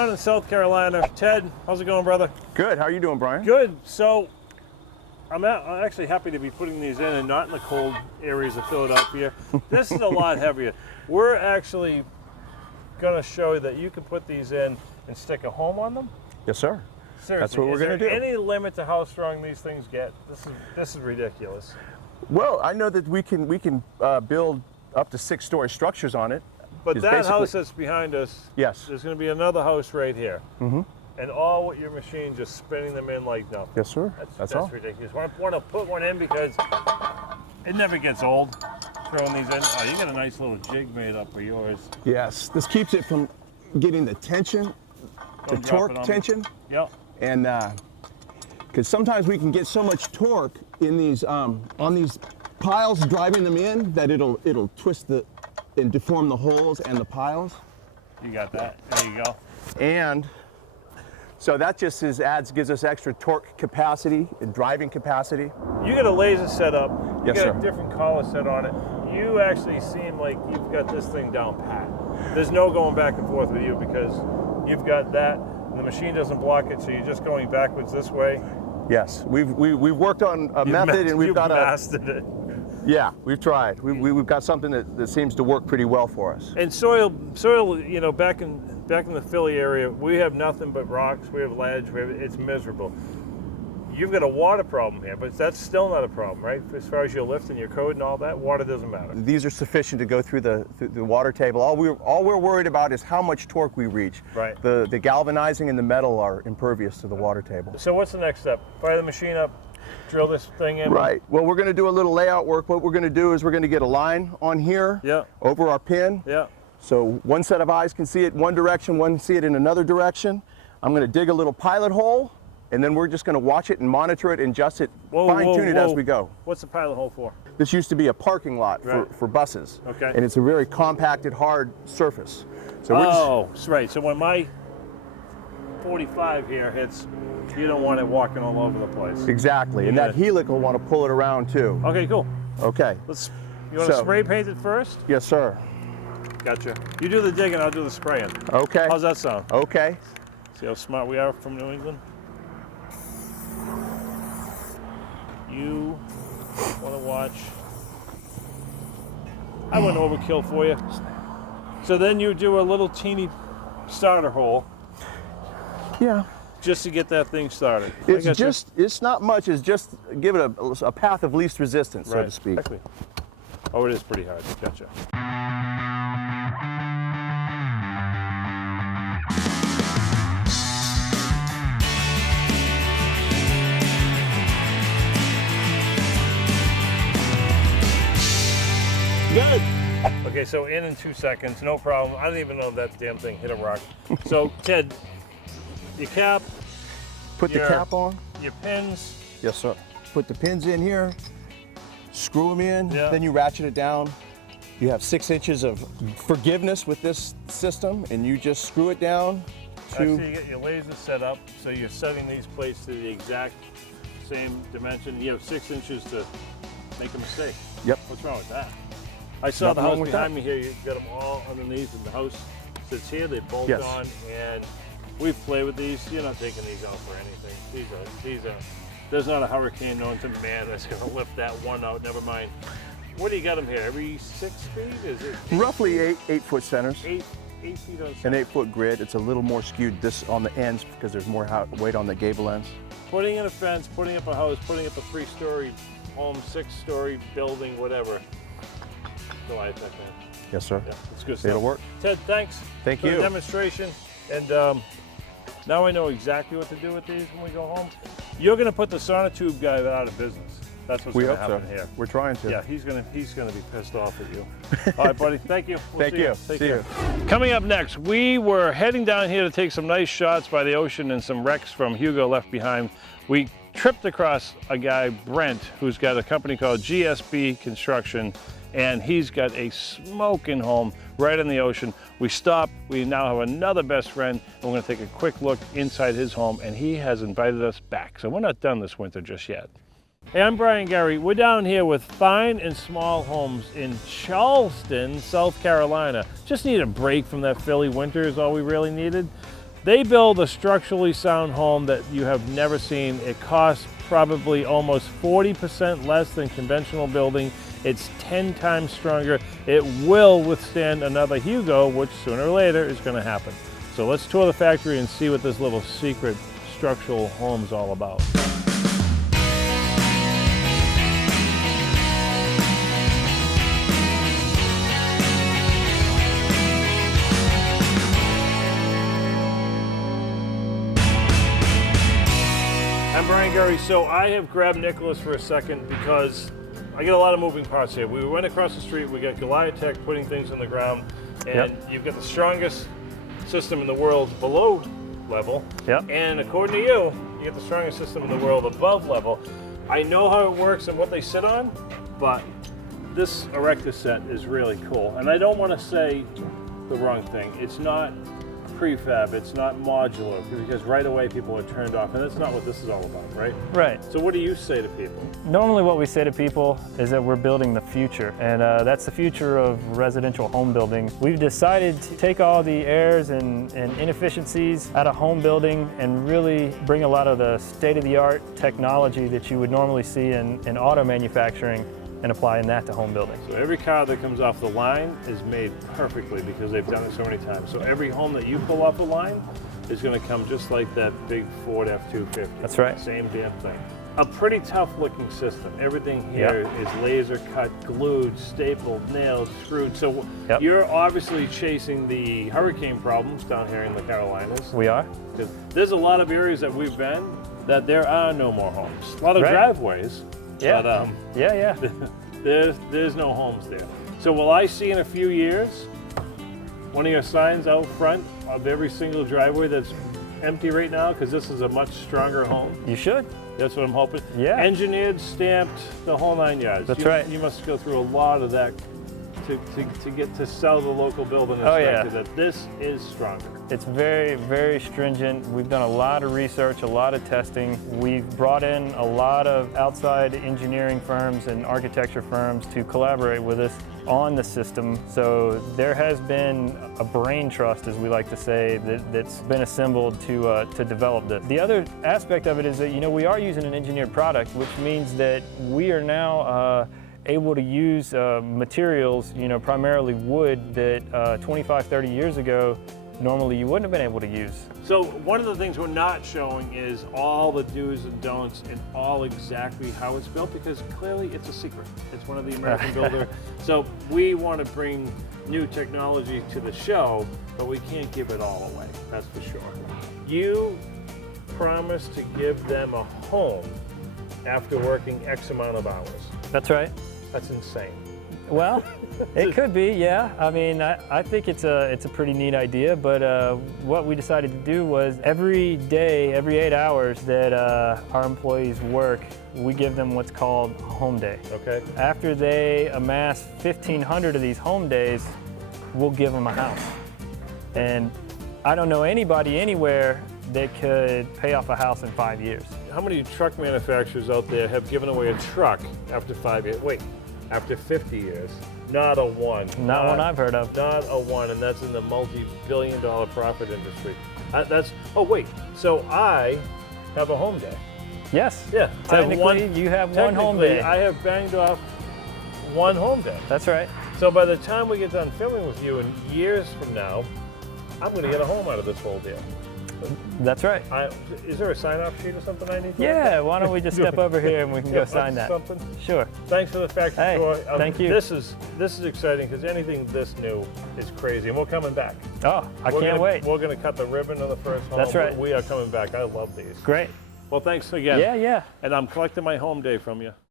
down in South Carolina. Ted, how's it going, brother? Good. How are you doing, Brian? Good. So I'm actually happy to be putting these in and not in the cold areas of Philadelphia. This is a lot heavier. We're actually going to show you that you can put these in and stick a home on them. Yes, sir. Seriously, that's what we're going to do. Is there any limit to how strong these things get? This is ridiculous. Well, I know that we can build up to 6-story structures on it. But that house that's behind us, yes, there's going to be another house right here. Mm-hmm. And all with your machine just spinning them in like nothing. Yes, sir. That's all. Ridiculous. I want to put one in because it never gets old throwing these in. Oh, you got a nice little jig made up for yours. Yes, this keeps it from getting the tension, the torque tension. Yep. And because sometimes we can get so much torque in these on these piles driving them in that it'll twist and deform the holes and the piles. You got that. There you go. And so that just gives us extra torque capacity and driving capacity. You got a laser set up. You Yes, got sir. a different collar set on it. You actually seem like you've got this thing down pat. There's no going back and forth with you because you've got that. And the machine doesn't block it, so you're just going backwards this way. Yes, we've worked on a method, and we've got mastered it. Yeah, we've tried. We've got something that seems to work pretty well for us. And soil, you know, back in the Philly area, we have nothing but rocks. We have ledge. It's miserable. You've got a water problem here, but that's still not a problem, right? As far as your lift and your code and all that, water doesn't matter. These are sufficient to go through the water table. All we're worried about is how much torque we reach. Right. The galvanizing and the metal are impervious to the water table. So what's the next step? Fire the machine up, drill this thing in. Right. Well, we're going to do a little layout work. What we're going to do is we're going to get a line on here. Yeah. Over our pin. Yeah. So one set of eyes can see it one direction, one see it in another direction. I'm going to dig a little pilot hole, and then we're just going to watch it and monitor it and adjust it, fine-tune it as we go. What's the pilot hole for? This used to be a parking lot Right. for buses. Okay. And it's a very compacted, hard surface. So we're just, right. So when my 45 here hits, you don't want it walking all over the place. exactly. And that helic will want to pull it around too. Okay, cool. Okay. You want to spray paint it first? Yes, sir. Gotcha. You do the digging, I'll do the spraying. Okay. How's that sound? Okay. See how smart we are from New England? You want to watch. I went overkill for you. So then you do a little teeny starter hole. Yeah. Just to get that thing started. It's not much, it's just give it a path of least resistance, so to speak. Exactly. Oh, it is pretty hard. Gotcha. Good. Okay, so in 2 seconds, no problem. I don't even know if that damn thing hit a rock. So, Ted, your cap. Put the cap on. Your pins. Yes, sir. Put the pins in here, screw them in, Yeah. then you ratchet it down. You have 6 inches of forgiveness with this system, and you just screw it down to... Actually, you get your laser set up, so you're setting these plates to the exact same dimension. You have 6 inches to make a mistake. Yep. What's wrong with that? I saw Nothing the wrong house with behind that. me here. You got them all underneath, and the house sits here. They bolt Yes. on, and we've played with these. You're not taking these out for anything. These are. There's not a hurricane known to man that's going to lift that one out. Never mind. What do you got them here? Every 6 feet? Is it Roughly 8-foot centers. 8 feet on An center? 8-foot grid. It's a little more skewed this on the ends because there's more weight on the gable ends. Putting in a fence, putting up a house, putting up a 3-story home, 6-story building, whatever. Goliath, that thing. Yes, sir. Yeah, it's good stuff. It'll work. Ted, thanks. Thank for you. the demonstration. And now I know exactly what to do with these when we go home. You're going to put the sonotube guy out of business. That's what's We going to hope so. happen here. We're trying to. Yeah, he's gonna be pissed off at you. All right, buddy. Thank you. We'll Thank see you. Take See care. you. Coming up next, we were heading down here to take some nice shots by the ocean and some wrecks from Hugo left behind. We tripped across a guy, Brent, who's got a company called GSB Construction, and he's got a smoking home right in the ocean. We stopped. We now have another best friend, and we're going to take a quick look inside his home, and he has invited us back. So we're not done this winter just yet. Hey, I'm Brian Gurry. We're down here with Fine and Small Homes in Charleston, South Carolina. Just need a break from that Philly winter is all we really needed. They build a structurally sound home that you have never seen. It costs probably almost 40% less than conventional building. It's 10 times stronger. It will withstand another Hugo, which sooner or later is going to happen. So let's tour the factory and see what this little secret structural home's all about. I'm Brian Gurry. So I have grabbed Nicholas for a second because I get a lot of moving parts here. We went across the street, we got Goliath Tech putting things on the ground, and you've got the strongest system in the world below level. And according to you, you get the strongest system in the world above level. I know how it works and what they sit on, but this erector set is really cool. And I don't want to say the wrong thing. It's not prefab, it's not modular, because right away people are turned off, and that's not what this is all about, right? Right. So what do you say to people? Normally what we say to people is that we're building the future, and that's the future of residential home building. We've decided to take all the errors and inefficiencies out of home building and really bring a lot of the state-of-the-art technology that you would normally see in auto manufacturing and applying that to home building. So every car that comes off the line is made perfectly because they've done it so many times. So every home that you pull off the line is going to come just like that big Ford F-250. That's right. Same damn thing. A pretty tough looking system. Everything here is laser cut, glued, stapled, nailed, screwed. So you're obviously chasing the hurricane problems down here in the Carolinas. We are. Because there's a lot of areas that we've been that there are no more homes. A lot of driveways. But there's no homes there. So will I see in a few years one of your signs out front of every single driveway that's empty right now because this is a much stronger home? You should. That's what I'm hoping. Yeah. Engineered, stamped, the whole 9 yards. That's right. You must go through a lot of that to get to sell the local building inspector that this is stronger. It's very, very stringent. We've done a lot of research, a lot of testing. We've brought in a lot of outside engineering firms and architecture firms to collaborate with us on the system. So there has been a brain trust, as we like to say, that's been assembled to develop this. The other aspect of it is that, we are using an engineered product, which means that we are now able to use materials, primarily wood that 25, 30 years ago, normally you wouldn't have been able to use. So one of the things we're not showing is all the do's and don'ts and all exactly how it's built, because clearly it's a secret. It's one of the American Builder. So we want to bring new technology to the show, but we can't give it all away, that's for sure. You promised to give them a home after working X amount of hours. That's right. That's insane. Well, it could be, yeah. I mean, I think it's a pretty neat idea, but what we decided to do was every day, every 8 hours that our employees work, we give them what's called home day. Okay. After they amass 1,500 of these home days, we'll give them a house. And I don't know anybody anywhere that could pay off a house in 5 years. How many truck manufacturers out there have given away a truck after 5 years? Wait. After 50 years, not a one. Not one I've heard of. Not a one, and that's in the multi-billion-dollar profit industry. Oh wait, so I have a home day. Yes. Yeah. Technically, you have one home day. I have banged off one home day. That's right. So by the time we get done filming with you in years from now, I'm going to get a home out of this whole deal. That's right. Is there a sign-off sheet or something I need to? Yeah, why don't we just step over here and we can go sign that. Something? Sure. Thanks for the factory tour. Thank you. This is exciting because anything this new is crazy, and we're coming back. Oh, I can't wait. We're going to cut the ribbon on the first home. That's right. We are coming back. I love these. Great. Well, thanks again. Yeah. And I'm collecting my home day from you.